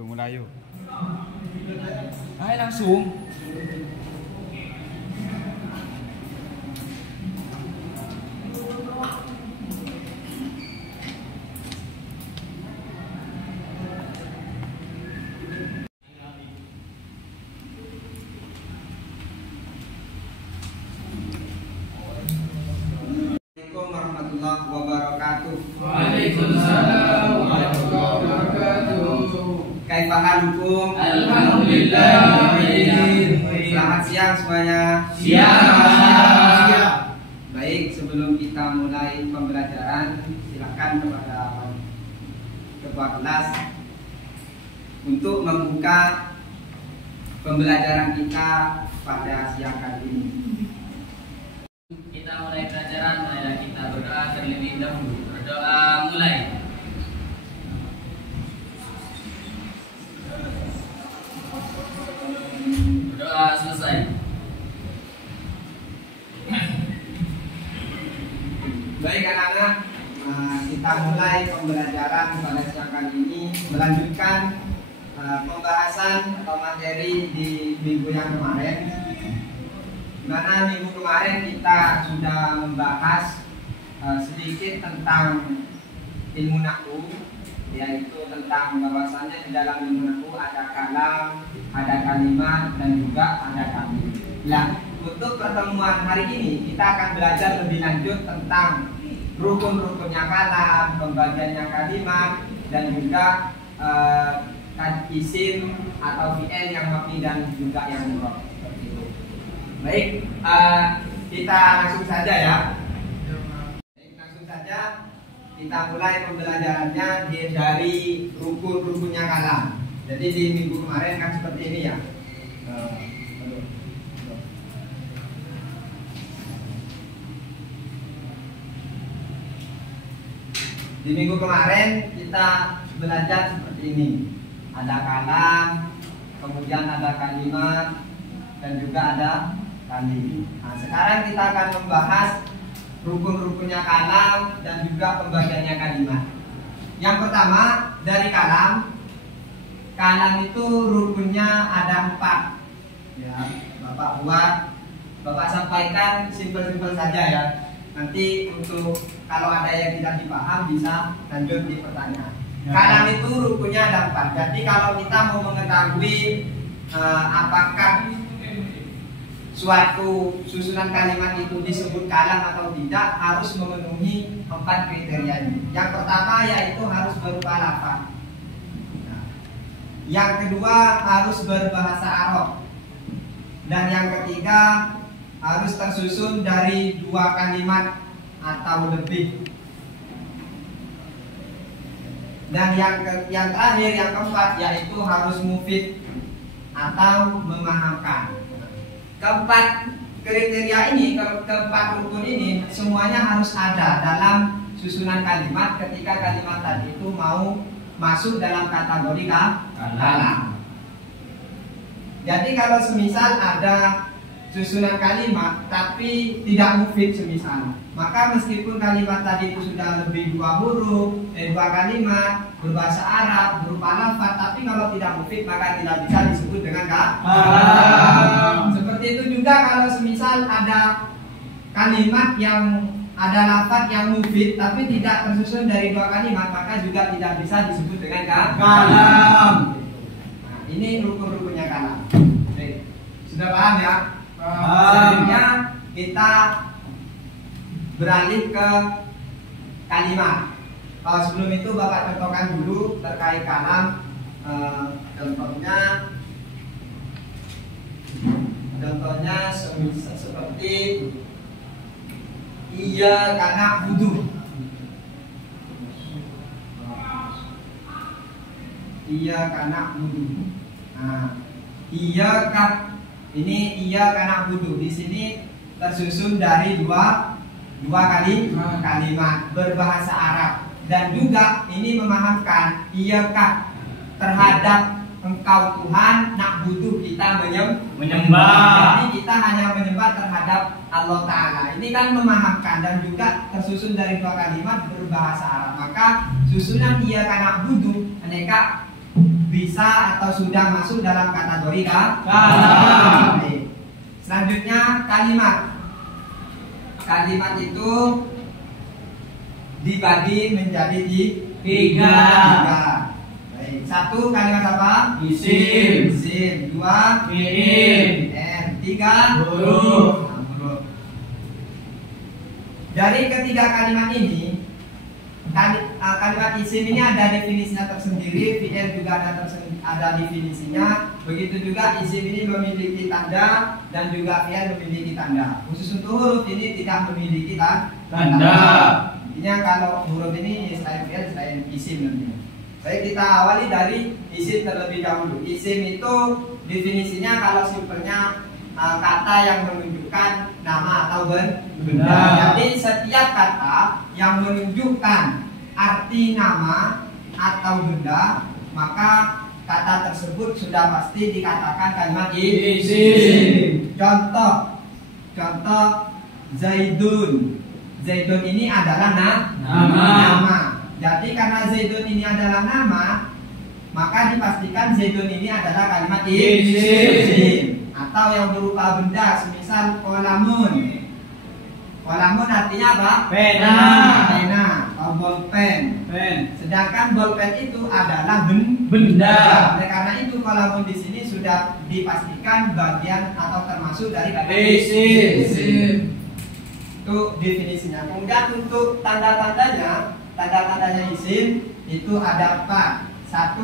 Oke, mulai yuk. Ayo langsung. Warahmatullahi wabarakatuh. Waalaikumsalam warahmatullahi wabarakatuh. Kaifa halukum? Alhamdulillah. Selamat siang semuanya. Siang. Baik, sebelum kita mulai pembelajaran, silakan kepada ketua kelas untuk membuka pembelajaran kita pada siang kali ini. Kita mulai pelajaran, marilah kita berdoa terlebih dahulu. Berdoa mulai. Berdoa selesai. Baik anak-anak, kita mulai pembelajaran pada siang kali ini, melanjutkan pembahasan atau materi di minggu yang kemarin. Dimana minggu kemarin kita sudah membahas sedikit tentang ilmu nahwu, yaitu tentang bahwasannya di dalam ilmu nahwu ada kalam, ada kalimat, dan juga ada tamyiz. Nah, untuk pertemuan hari ini kita akan belajar lebih lanjut tentang rukun-rukunnya kalam, pembagiannya kalimat, dan juga isim atau fi'il yang mabni dan juga yang mudhaf. Baik, kita langsung saja ya. Baik, langsung saja kita mulai pembelajarannya dari rukun-rukunnya kalam. Jadi di minggu kemarin kan seperti ini ya. Di minggu kemarin kita belajar seperti ini. Ada kalam, kemudian ada kalimat, dan juga ada tamyiz. Nah, sekarang kita akan membahas rukun-rukunnya kalam dan juga pembagiannya kalimat. Yang pertama dari kalam. Kalam itu rukunnya ada 4. Ya, Bapak buat, Bapak sampaikan simpel-simpel saja ya. Nanti untuk kalau ada yang tidak dipaham bisa lanjut di pertanyaan. Ya. Kalam itu rukunnya ada 4. Jadi kalau kita mau mengetahui apakah suatu susunan kalimat itu disebut kalam atau tidak, harus memenuhi 4 kriteria ini. Yang pertama yaitu harus berupa lafaz. Yang kedua harus berbahasa Arab. Dan yang ketiga harus tersusun dari 2 kalimat atau lebih. Dan yang terakhir, yang keempat, yaitu harus mufid atau memahamkan. Keempat kriteria ini, keempat rukun ini semuanya harus ada dalam susunan kalimat ketika kalimat tadi itu mau masuk dalam kategori kalam. Jadi kalau semisal ada susunan kalimat tapi tidak mufid semisal, maka meskipun kalimat tadi itu sudah lebih 2 huruf, 2 kalimat, berbahasa Arab, berupa lafaz, tapi kalau tidak mufid maka tidak bisa disebut dengan kalam. Seperti itu juga kalau semisal ada kalimat yang ada lafaz yang mufid tapi tidak tersusun dari 2 kalimat, maka juga tidak bisa disebut dengan kalam. Nah, ini rukun-rukunnya kalam. Oke. Sudah paham ya? Selanjutnya kita beralih ke kalimat. Kalau sebelum itu Bapak contohkan dulu terkait kalam. Contohnya seperti iya karena butuh. Iya karena butuh. Nah, iya kan ini iya karena butuh. Di sini tersusun dari dua kalimat berbahasa Arab, dan juga ini memahamkan iyakah terhadap engkau Tuhan nak butuh kita menyembah. Jadi kita hanya menyembah terhadap Allah Ta'ala. Ini kan memahamkan dan juga tersusun dari 2 kalimat berbahasa Arab. Maka susunan iya karena butuh aneka bisa atau sudah masuk dalam kategori kata. Selanjutnya kalimat. Kalimat itu dibagi menjadi tiga. Baik. Satu kalimat apa? Isim. Isim. Dua Fi'il. Tiga Huruf. huruf. Dari ketiga kalimat ini, kalimat isim ini ada definisinya tersendiri, fi'il juga ada definisinya. Begitu juga isim ini memiliki tanda dan juga fi'il memiliki tanda. Khusus untuk huruf ini tidak memiliki tanda. Intinya kalau huruf ini selain fi'il selain isim nanti. Baik, kita awali dari isim terlebih dahulu. Isim itu definisinya kalau simpelnya kata yang menunjukkan nama atau benda. Jadi setiap kata yang menunjukkan arti nama atau benda, maka kata tersebut sudah pasti dikatakan kalimat isim. Contoh Zaidun. Zaidun ini adalah nama. Jadi karena Zaidun ini adalah nama, maka dipastikan Zaidun ini adalah kalimat isim. Atau yang berupa benda, semisal kolamun. Kolamun artinya apa? Pena atau bolpen. Sedangkan bolpen itu adalah benda. Oleh karena itu kolamun di sini sudah dipastikan bagian atau termasuk dari kata isim. Itu definisinya. Kemudian untuk tanda-tandanya isim itu ada 4. 1.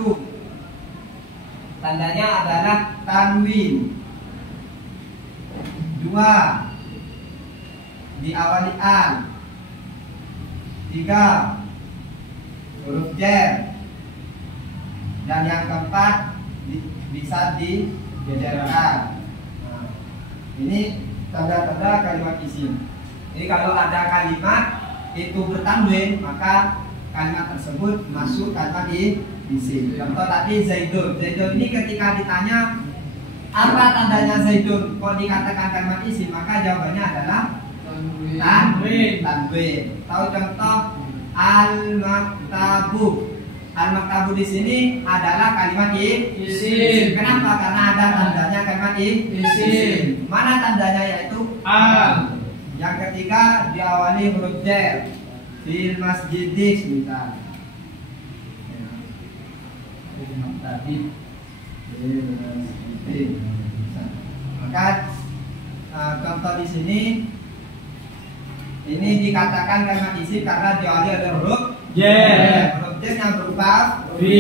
Tandanya adalah tanwin. 2. Diawali an. 3. Huruf jar. Dan yang keempat bisa dijejerkan. Nah, ini tanda-tanda kalimat isim. Jadi kalau ada kalimat itu bertanwin, maka kalimat tersebut masuk kalimat isim. Contoh tadi Zaidun. Zaidun ini ketika ditanya apa tandanya Zaidun kok dikatakan kalimat isim, maka jawabannya adalah tanwin. Tahu contoh al-maktabu. Al-maktabu di sini adalah kalimat isim. Kenapa? Karena ada tandanya kalimat isim. Mana tandanya? Yaitu al. Yang ketiga diawali huruf jar. Fil masjidis misal. Maka contoh di sini ini dikatakan kalimat isim karena diawali ada huruf jar. Huruf jar yang berupa fi.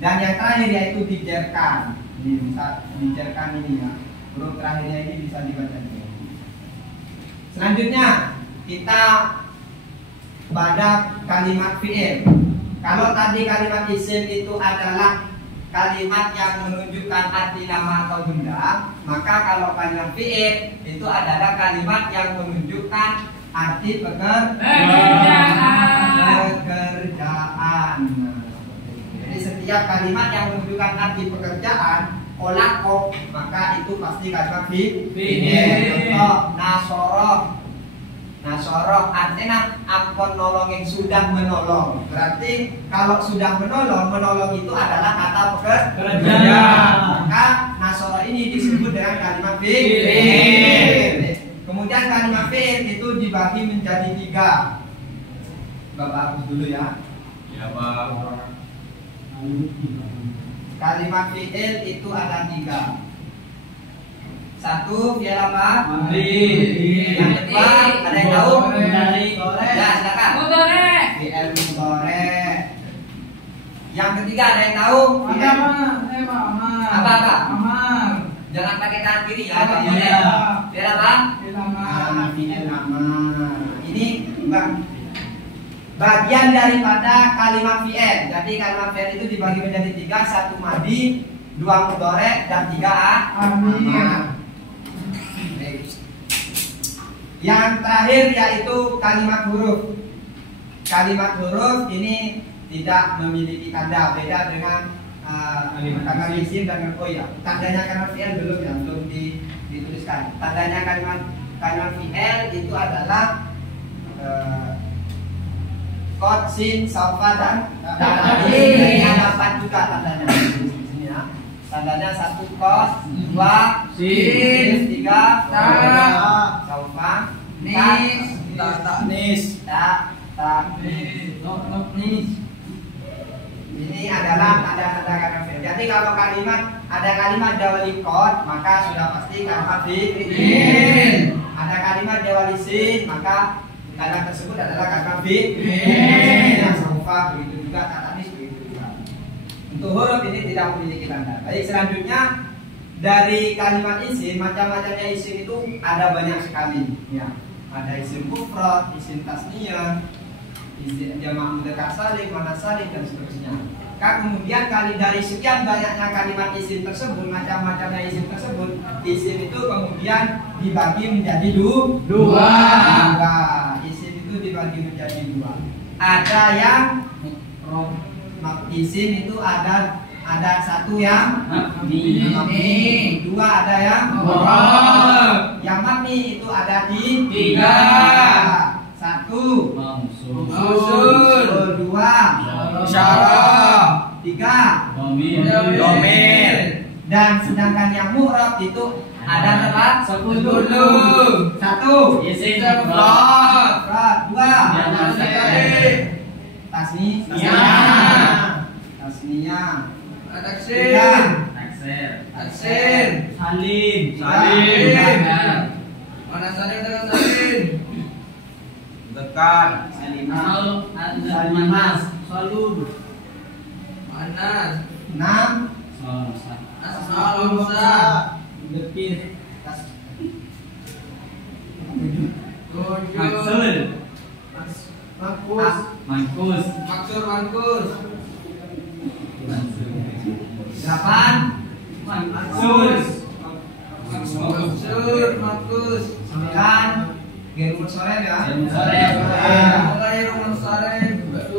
Dan yang terakhir yaitu dijarkan. Ini bisa dijarkan ini ya. Huruf terakhirnya ini bisa dibaca. Selanjutnya kita pada kalimat fi'il. Kalau tadi kalimat isim itu adalah kalimat yang menunjukkan arti nama atau benda, maka kalau kalimat fi'il itu adalah kalimat yang menunjukkan arti pekerjaan. Jadi setiap kalimat yang menunjukkan arti pekerjaan, kolakok, maka itu pasti kalimat fi'il. Contoh nasoroh artinya akon nolong yang sudah menolong. Berarti kalau sudah menolong itu adalah kata pekerja. Maka nasoroh ini disebut dengan kalimat fi'il. Kemudian kalimat fi'il itu dibagi menjadi 3. Bapak hapus dulu ya. Ya, Pak. Kalimat fi'il itu ada 3. 1 fi'il apa? Yang kedua ada yang tahu? Ya, silakan. Fi'il mudhari'. Yang ketiga ada yang tahu? Apa? Jangan pakai tangan kiri ya. Fi'il apa? Fi'il amar. Ini bagian daripada kalimat fi'il. Jadi kalimat fi'il itu dibagi menjadi 3, 1 madhi, 2 mudhari' dan 3 amar. Yang terakhir yaitu kalimat huruf. Kalimat huruf ini tidak memiliki tanda, beda dengan kalimat isim dan tandanya kalimat fi'il belum dituliskan. Tandanya kalimat fi'il itu adalah kot, sin, sofa dan ini ada 4 juga tandanya. Sini ya. Tandanya 1 kot, 2 sin, 3 sofa, nis, nis. Ini adalah tanda-tanda kata fi'il. Jadi kalau ada kalimat jawali kot, maka sudah pasti kalimat fi'il. Ada kalimat jawali sin, maka kalimat tersebut adalah kalimat fi'il. Yang sofa begitu juga, tatanis begitu juga. Untuk huruf ini tidak memiliki tanda. Baik, selanjutnya dari kalimat isim, macam-macamnya isim itu ada banyak sekali. Ya, ada isim mufrad, isim tasniyah, jamak mudzakkar salim, muannats salim dan seterusnya. Kemudian dari sekian banyaknya kalimat isim tersebut, macam-macamnya isim tersebut, isim itu kemudian dibagi menjadi dua. Isim itu dibagi menjadi 2. Ada yang isim itu ada 1 yang mabni, 2 ada yang mu'rab. Yang mabni itu ada 3. 1 mausul, 2 isyarah, 3 dhamir. Dan sedangkan yang mu'rab itu ada berapa? 10. 1 isim mufrad, 2 tasniyah, taksir, salim, Mana salim dengan salim? Dekat. manas, Salud. Manas. 6 Salsa. Depir, 7 mangkus, Maksur 8 Makus. 9 Gerumul Soreb ya.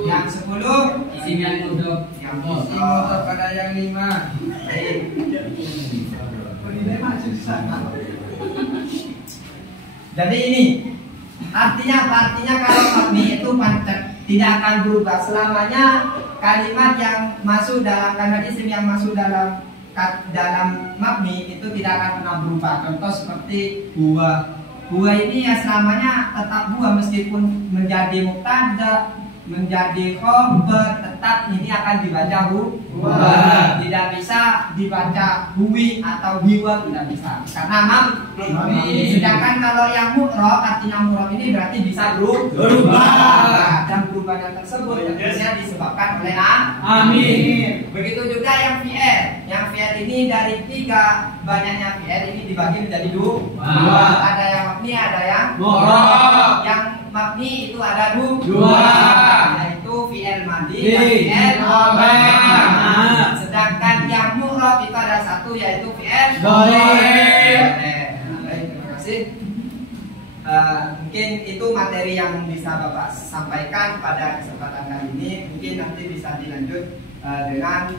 Yang 10 isim yang mudhof, yang Isim mudhof pada yang 5. Jadi ini artinya kalau mabni itu tidak akan berubah selamanya. Kalimat yang masuk dalam kalimat isim yang masuk dalam mabni itu tidak akan pernah berubah. Contoh seperti buah. Buah ini ya selamanya tetap buah meskipun menjadi mubtada, menjadi khabar, tetap ini akan dibaca buah. Tidak bisa dibaca huwi atau hiwa, tidak bisa. Karena mabni. Sedangkan kalau yang mu'rab, artinya mu'rab ini berarti bisa berubah. Dan perubahan tersebut tentunya disebabkan oleh amin. Begitu juga yang fi'il. Yang fi'il ini dari 3 banyaknya fi'il ini dibagi menjadi 2. Ada yang mabni, ada yang mu'rab. Yang mabni itu ada 2, yaitu fi'il madhi dan fi'il amr. Sedangkan yang mu'rab itu ada 1, yaitu fi'il dhamir. Baik, terima kasih. Mungkin itu materi yang bisa Bapak sampaikan pada kesempatan kali ini. Mungkin nanti bisa dilanjut dengan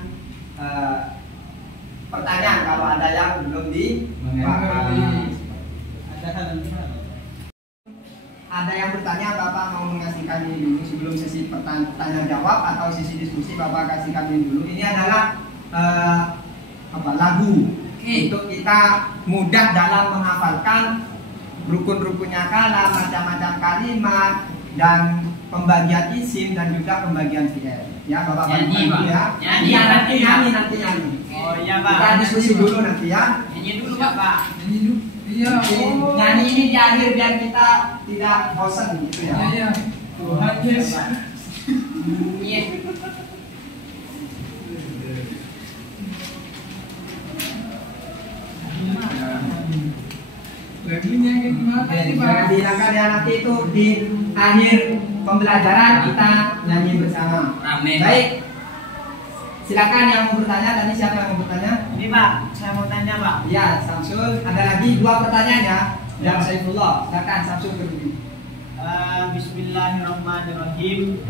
pertanyaan kalau ada yang belum dipahami. Ada yang bertanya, Bapak mau mengasih kami dulu sebelum sesi tanya jawab atau sesi diskusi, Bapak kasih kami dulu. Ini adalah lagu untuk kita mudah dalam menghafalkan rukun-rukunnya kalam, macam-macam kalimat dan pembagian isim dan juga pembagian fi'il. Ya, Bapak nyanyi, Pak. ya. Nanti nyanyi. Oh iya, Pak. Kita diskusi dulu nanti ya. Nyanyi dulu, Pak. Nyanyi dulu. Iya. Nyanyi ini di akhir biar kita tidak bosan gitu ya. Iya. Tuhan Yesus. Iya. Lagunya gimana sih, Pak? Silakan ya, nanti itu di akhir pembelajaran kita nyanyi bersama. Rame. Baik. Silakan yang mau bertanya. Tadi siapa yang mau bertanya? Ini, Pak, saya mau tanya, Pak. Ya, Samsul. Ada lagi 2 pertanyaan ya. Dan Saifullah. Silakan Samsul berdiri. Bismillahirrahmanirrahim.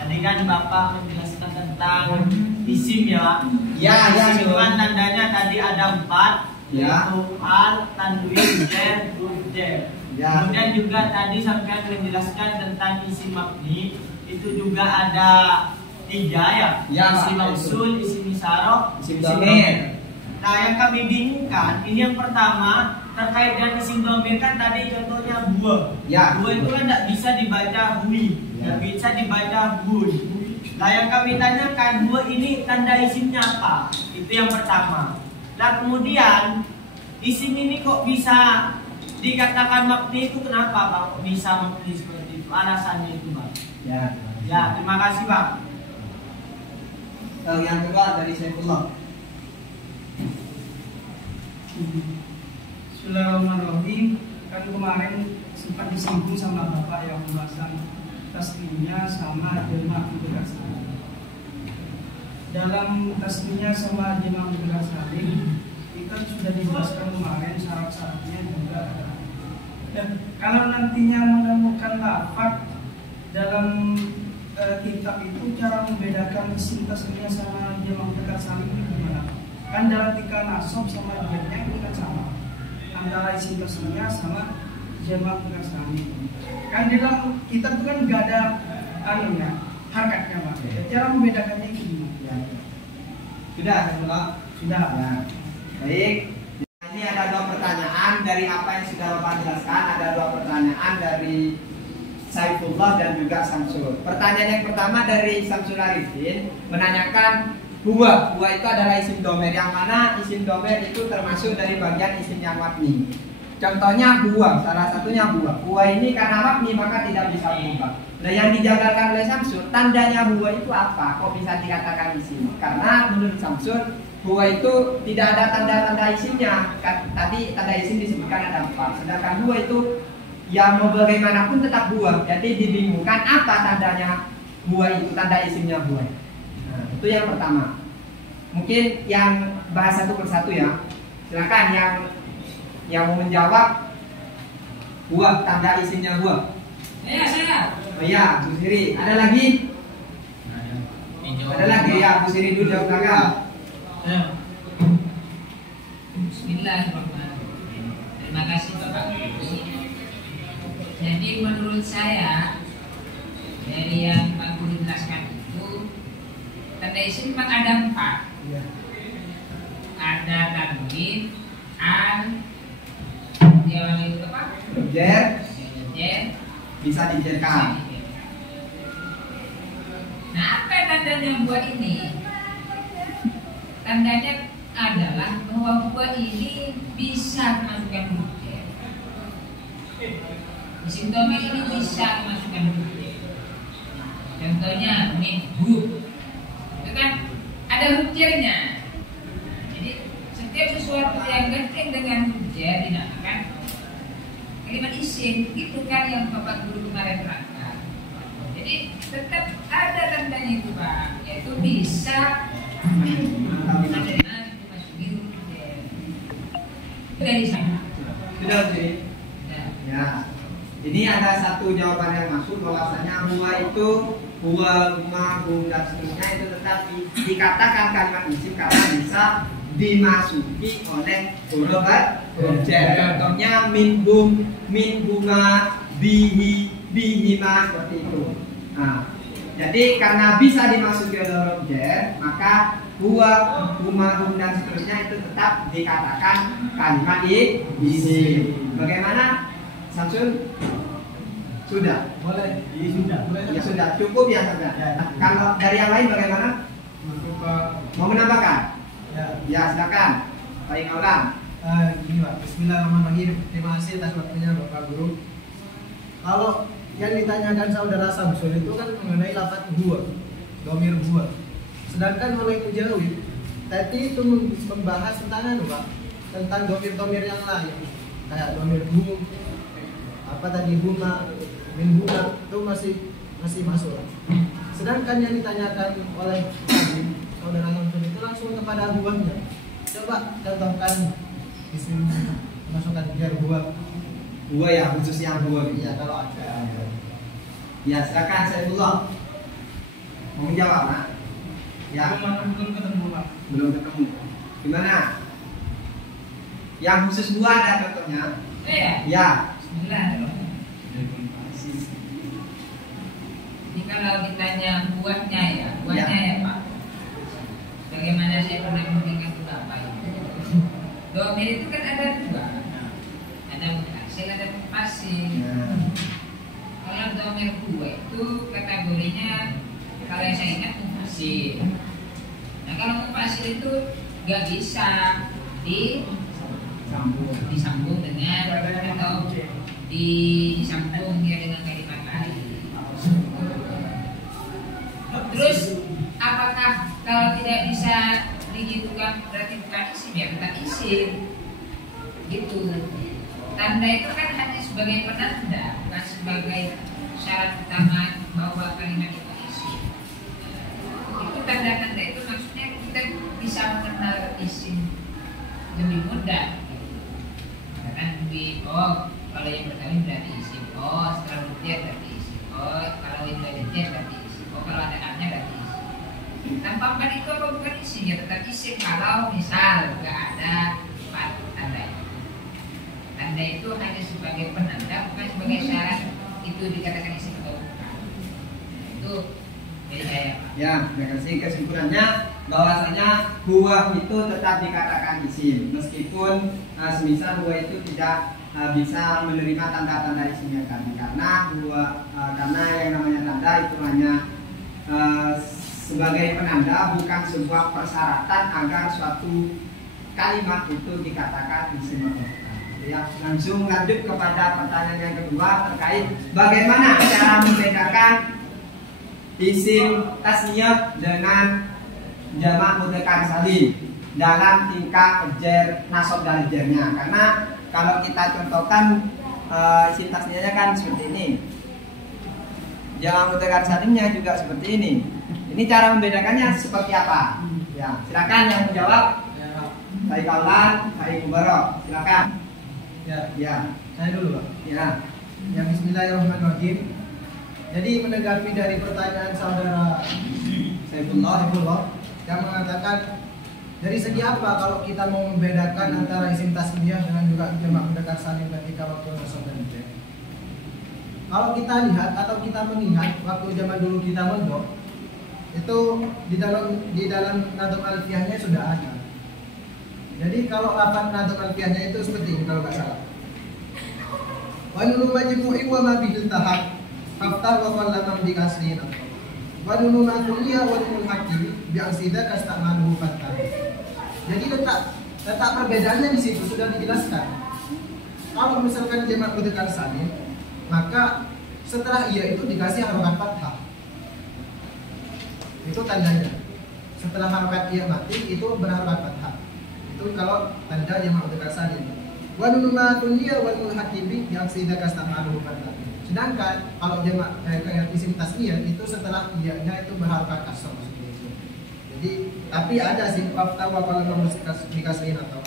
Tadi kan Bapak menjelaskan tentang isim ya, Pak. Ya, Isim Syul. kan tandanya tadi ada 4. Ya. Yaitu al, tanwin, jar, huruf jar. Ya. Kemudian juga tadi sampai menjelaskan tentang isim mabni. itu juga ada 3 ya, Ya, isim Pak, mausul, isim isyarah, Isim isim dhamir. dhamir. Nah, yang kami bingungkan ini yang pertama terkait dengan isim dhamir kan tadi contohnya huwa. Ya. Huwa itu kan tidak bisa dibaca hui, tidak bisa dibaca hui. Nah, yang kami tanyakan huwa ini tanda isimnya apa? Itu yang pertama. Nah, kemudian isim ini kok bisa dikatakan mabni itu kenapa Pak? Kok bisa mabni seperti itu? Alasannya itu Pak. Ya, terima kasih Pak. Yang kedua dari Saifullah. Bismillahirrahmanirrahim. Kan kemarin sempat disinggung sama Bapak yang pembahasan tasbihnya sama jemaah mudzakkar salim. Dalam tasbihnya sama jemaah mudzakkar salim kita sudah dijelaskan kemarin syarat-syaratnya juga. Dan kalau nantinya menemukan lafaz dalam kitab itu cara membedakan isim tasbihnya sama jemaah mudzakkar salim itu gimana? Kan dalam tika nasab sama jamnya itu kan sama antara isim tasbihnya sama jamak mudzakkar salim. Kan di dalam kitab itu kan nggak ada anunya harkatnya Pak. Cara membedakannya gimana? Sudah, Saifullah? Sudah. Ya. Baik. Ini ada 2 pertanyaan dari apa yang sudah Bapak jelaskan. Ada 2 pertanyaan dari Saifullah dan juga Samsul. Pertanyaan yang pertama dari Samsul Arifin menanyakan huwa. Huwa itu adalah isim dhamir, yang mana isim dhamir itu termasuk dari bagian isim yang mabni. Contohnya huwa, salah satunya huwa. Huwa ini karena mabni maka tidak bisa berubah. Nah, yang dijabarkan oleh Samsul, tandanya huwa itu apa? Kok bisa dikatakan isim? Karena menurut Samsul, huwa itu tidak ada tanda-tanda isimnya. Tadi tanda isim disebutkan ada 4. Sedangkan huwa itu ya mau bagaimanapun tetap huwa. Jadi dibingungkan apa tandanya huwa itu, tanda isimnya huwa. Nah, itu yang pertama. Mungkin yang bahas satu persatu ya. Silakan yang mau menjawab huwa, tanda isimnya huwa. Saya. Oh iya, Bu Siri. Ada lagi? Ada lagi ya, Bu Siri dulu jawab belakang. Bismillahirrahmanirrahim. Terima kasih Bapak Guru. Jadi menurut saya dari yang Pak Guru jelaskan itu tanda isim memang ada 4. Ada tanwin, al, diawali itu apa? Jer, Jer, bisa dijerkan. Nah, apa tandanya buat ini? Tandanya adalah bahwa buat ini bisa memasukkan huruf J. Isim dhamir ini bisa memasukkan huruf J. Contohnya minhu, itu kan ada huruf J-nya. Jadi setiap sesuatu yang gandeng dengan huruf J dinamakan kalimat isim. Itu kan yang Bapak Guru kemarin terangkan. Jadi tetap ada tandanya itu Pak, yaitu bisa dari sana. Sudah, Bu Siri? Ya. Ini ada satu jawaban yang masuk bahwasanya huwa itu huwa, huma, hum dan seterusnya itu tetap dikatakan kalimat isim karena bisa dimasuki oleh huruf jar. Contohnya min hum, min huma, bihi, bihima seperti itu. Nah, jadi karena bisa dimasuki oleh huruf jar, maka huwa, huma, hum dan seterusnya itu tetap dikatakan kalimat isim. Bagaimana? Samsul? Sudah? Boleh. Sudah. Ya sudah, cukup ya sudah. Kalau dari yang lain bagaimana? Mau menambahkan? Ya silakan. Pak Ingaulan. Gini Pak, Bismillahirrahmanirrahim. Terima kasih atas waktunya Bapak Guru. Kalau yang ditanyakan saudara Samsul itu kan mengenai lafaz huwa, dhamir huwa. Sedangkan oleh Mujawid tadi itu membahas tentang Pak, tentang dhamir-dhamir yang lain, kayak dhamir hum, apa tadi huma, min huma itu masih masuk. Sedangkan yang ditanyakan oleh saudara Samsul itu langsung kepada huwanya. Coba contohkan isim masukkan jar huwa. Huwa ya, khususnya huwa. Iya kalau ada. Ya silakan Saifullah. Mau menjawab, Nak? Ya. Belum ketemu Pak. Belum ketemu. Gimana? Yang khusus huwa ada contohnya? Ya. Ya. Bismillahirrahmanirrahim. Jika kalau ditanya buahnya ya Pak. Bagaimana saya pernah memberikan beberapa itu. Domir itu kan ada dua. Ada mutasil, ada mutasil. Kalau domir dua itu kategorinya kalau yang saya ingat mutasil. Nah kalau mutasil itu nggak bisa disambung dengan atau disambung dia dengan kalimat lain. Terus apakah kalau tidak bisa digitukan berarti bukan isim ya bukan isim gitu. Tanda itu kan hanya sebagai penanda bukan sebagai syarat utama bahwa kalimat itu isim. Itu tanda-tanda itu maksudnya kita bisa mengenal isim lebih mudah. Kan kalau yang pertama berarti isim, setelah rupiah berarti isim, kalau yang berarti berarti isim, kalau ada namanya berarti isim. Tampakan itu apa bukan isim ya tetap isim kalau misal nggak ada tanda. Tanda itu hanya sebagai penanda bukan sebagai syarat itu dikatakan isim atau bukan. Itu dari saya. Ya, terima kasih. Kesimpulannya bahwasanya buah itu tetap dikatakan isim meskipun semisal buah itu tidak bisa menerima tanda-tanda isimnya tadi karena karena yang namanya tanda itu hanya sebagai penanda bukan sebuah persyaratan agar suatu kalimat itu dikatakan isim atau bukan. Ya, langsung lanjut kepada pertanyaan yang kedua terkait bagaimana cara membedakan isim tasniyah dengan jamak mudzakkar salim dalam tingkah jar nasab dan jarnya. Karena kalau kita contohkan isim tasniyahnya kan seperti ini, jamak mudzakkar salimnya juga seperti ini. Ini cara membedakannya seperti apa? Ya, silakan yang menjawab. Saya Kaulan, saya Mubarok, silakan. Ya, saya dulu Pak. Ya. Ya, Bismillahirrahmanirrahim. Jadi menanggapi dari pertanyaan saudara Saifullah yang mengatakan dari segi apa kalau kita mau membedakan antara isim tasniyah dengan juga jamak mudzakkar salim ketika waktu nasab dan jar. Kalau kita lihat atau kita mengingat waktu zaman dulu kita mondok itu di dalam nadhum alfiyahnya sudah ada. Jadi kalau lafaz nadhum alfiyahnya itu seperti ini kalau nggak salah. Wa nunu majmu'i wa ma bihil tahaq Haftar wa qallaman bi kasrin wa nunu ma'kuliyah wa nunu hakim bi asida kastamalu fathah. Jadi letak perbedaannya di situ sudah dijelaskan. Kalau misalkan jamak mudzakkar salim, maka setelah ia itu dikasih harokat fathah. Itu tandanya. Setelah harokat ia mati itu berharokat fathah. Itu kalau tanda jamak mudzakkar salim. Wa nunu ma'kuliyah wa nunu hakim bi asida kastamalu fathah. Sedangkan kalau jamak kayak isim tasniyah itu setelah iya-nya itu berharokat kasroh seperti itu. Jadi tapi ada sih fakta kalau kamu dikasihin atau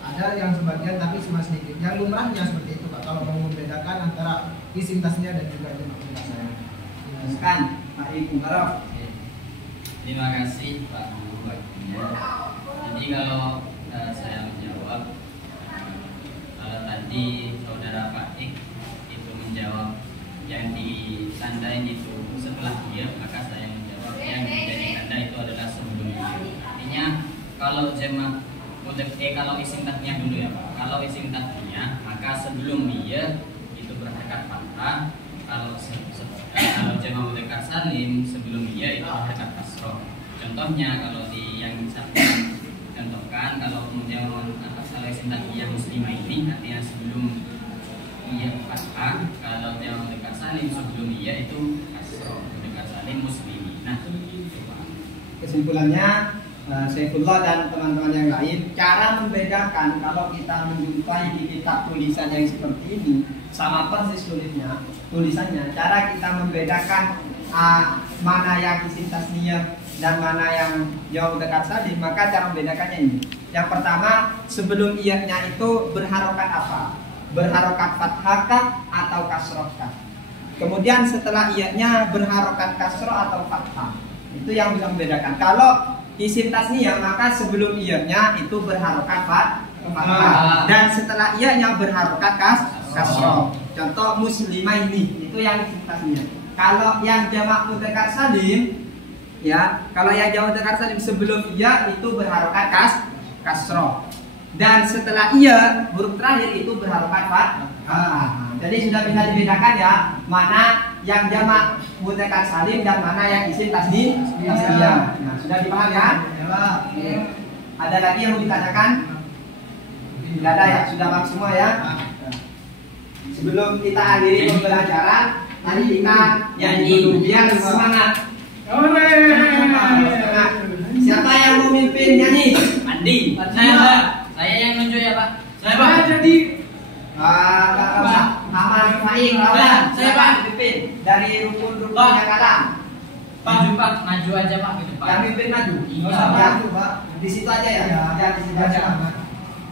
ada yang sebagian tapi cuma sedikit. Yang lumrahnya seperti itu Pak kalau mau membedakan antara isim tasniyah dan juga jamak mudzakkar. Silakan Pak Ibu Barok. Terima kasih Pak Guru waktunya. Jadi kalau saya menjawab kalau tadi saudara Pak Ik menjawab yang ditandain itu setelah dia, maka saya menjawab yang menjadi tanda itu adalah sebelum dia. Artinya kalau jamak kalau isim tasniyah dulu ya Pak. Kalau isim tasniyah maka sebelum dia itu berharokat fathah. Kalau jamak mudzakkar salim sebelum dia itu berharokat kasroh. Contohnya kalau di yang saya contohkan kalau kemudian kalau isim tasniyah muslimah ini artinya sebelum iya fathah, kalau jamak mudzakkar salim sebelum iya itu kasroh mudzakkar salim muslimi. Nah, Kesimpulannya Saifullah dan teman-teman yang lain, cara membedakan kalau kita menjumpai di kitab tulisan yang seperti ini sama persis tulisannya, cara kita membedakan mana yang isim tasniyah dan mana yang jamak mudzakkar salim, maka cara membedakannya ini. Yang pertama, sebelum iya-nya itu berharokat apa? Berharokat fathah atau kasroh. Kemudian setelah iya-nya berharokat kasroh atau fathah. Itu yang bisa membedakan. Kalau isim tasniyah maka sebelum iya-nya itu berharokat fathah dan setelah iya-nya berharokat kasroh. Contoh muslimah ini itu yang isim tasniyah. kalau yang jamak mudzakkar salim, ya, kalau yang jamak mudzakkar salim sebelum iya itu berharokat kasroh, dan setelah iya huruf terakhir itu berharokat fathah. Jadi sudah bisa dibedakan ya, mana yang jamak mudzakkar salim dan mana yang isim tasniyah. Nah, sudah dipahami ya? Oke. Ada lagi yang mau ditanyakan? Tidak ada ya, sudah paham semua ya. Sebelum kita akhiri pembelajaran, tadi kita nyanyi dulu biar semangat. Siapa yang mau mimpin nyanyi? Andi. Saya Pak. Saya yang nunjuk ya Pak. Saya Pak. Jadi Nama Faik, saya Pak mimpin dari rukun-rukunnya kalah. Maju Pak, maju aja Pak ke depan. Yang mimpin maju. Iya, Ya, di situ aja ya. Ya, di situ aja.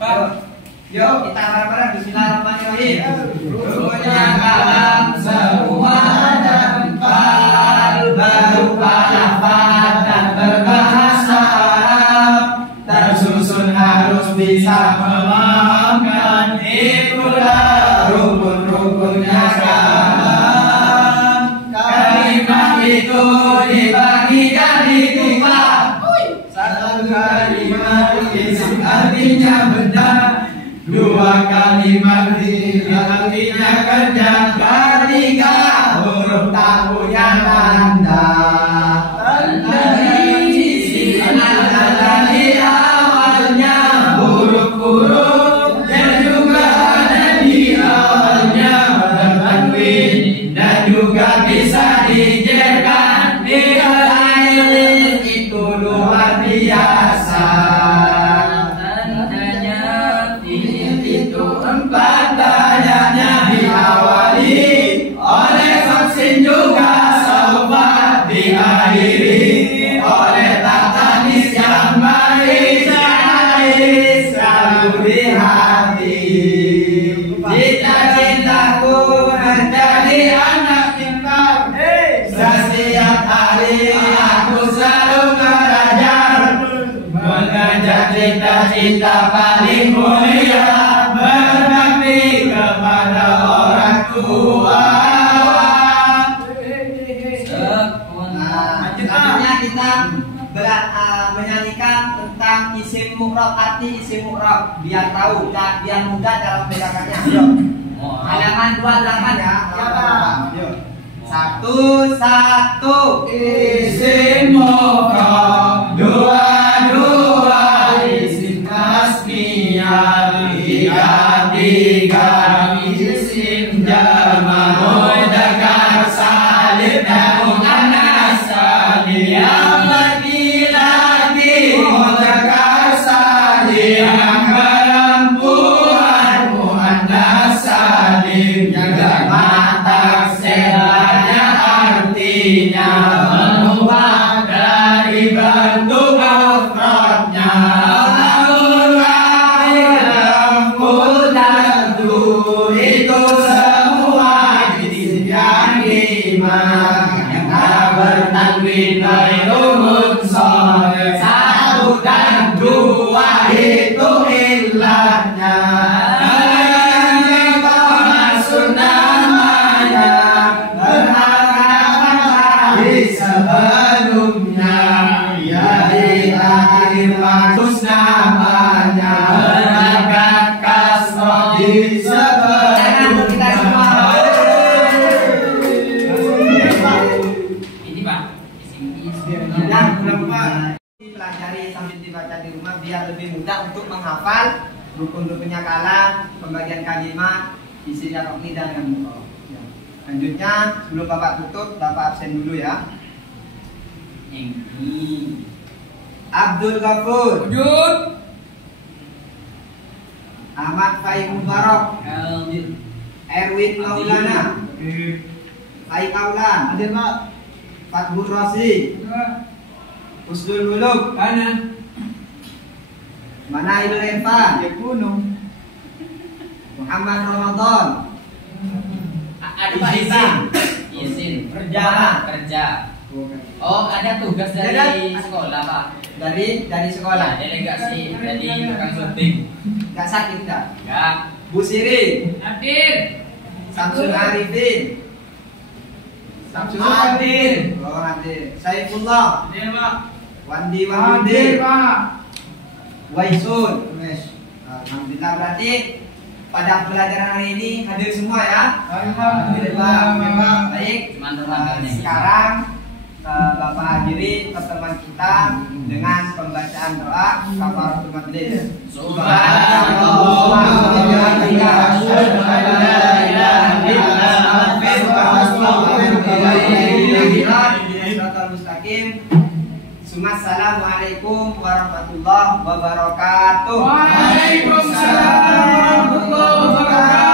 Pak. Yuk, kita bareng-bareng. Bismillahirrahmanirrahim. Rukunnya kalam semua dan berupa lafaz dan berbahasa Arab, tersusun harus bisa memahamkan, itulah rukun-rukunnya kalam. Kalimat itu dibagi jadi tiga. Satu kalimat isim artinya benda, dua kalimat artinya kerja, ketiga huruf tak punya tanda. Dari sisi dari awalnya huruf-huruf dan juga ada di awalnya bertanwin dan juga bisa dijerkan di akhir, itu luar biasa. Tandanya itu empat, tandanya diawali oleh vaksin juga sobat, diakhiri oleh tatanis yang baik, selalu di hati. Cita-citaku menjadi anak pintar, setiap hari aku selalu belajar, mengejar cita-cita paling mulia, berbakti kepada orang tua. Selanjutnya kita menyanyikan tentang isim mu'rab, arti isim mu'rab, biar tahu dan biar mudah dalam membedakannya. Yuk. Halaman 28 ya. Yuk. Satu. Isim mu'rab, dua isim tasniyah, tiga isim jamak mudzakkar salim dan muannas salim. Yang laki-laki mudzakkar salim, yang perempuan muannas salim. Jaga mata sebenarnya artinya mengubah dari bentuk mufradnya. Itu semua isim yang lima yang bertanwin ghairul munsharif. Satu dan dua itu ilahnya. Masuk namanya berharap sebelumnya, ya di akhir bagus namanya berangkat kasroh di sebelumnya. Ini Pak, Dan pelajari sambil dibaca di rumah biar lebih mudah untuk menghafal rukun-rukunnya kalam, pembagian kalimat, isinya rokni dan mudhaf. Lanjutnya sebelum Bapak tutup, Bapak absen dulu ya. ini Abdul Ghafur, Wujud. Ahmad Faik Mubarak, Aldir. Erwin Maulana, Faik Aulan, Hadir Pak. Fathur Rasi, Usdul Muluk, Mana Idul Enfa, Gunung. Muhammad Ramadan, Ada Pak izin. Kerja. Oh, ada tugas dari sekolah Pak. dari Ya, sekolah. delegasi dari tukang syuting. Gak sakit enggak? Ya, Bu Siri, Hadir. Samsul Arifin, Samsul Hadir. Oh, hadir. Saifullah. Hadir, Pak. Wandi Hadir, Wahyudi. Pak. Waisun. Alhamdulillah, berarti pada pelajaran hari ini hadir semua ya. Alhamdulillah. Baik. Cuman tetangganya. Sekarang Bapak hadiri pertemuan kita dengan pembacaan doa kafaratul majlis. Assalamualaikum warahmatullahi wabarakatuh. Waalaikumsalam warahmatullahi wabarakatuh.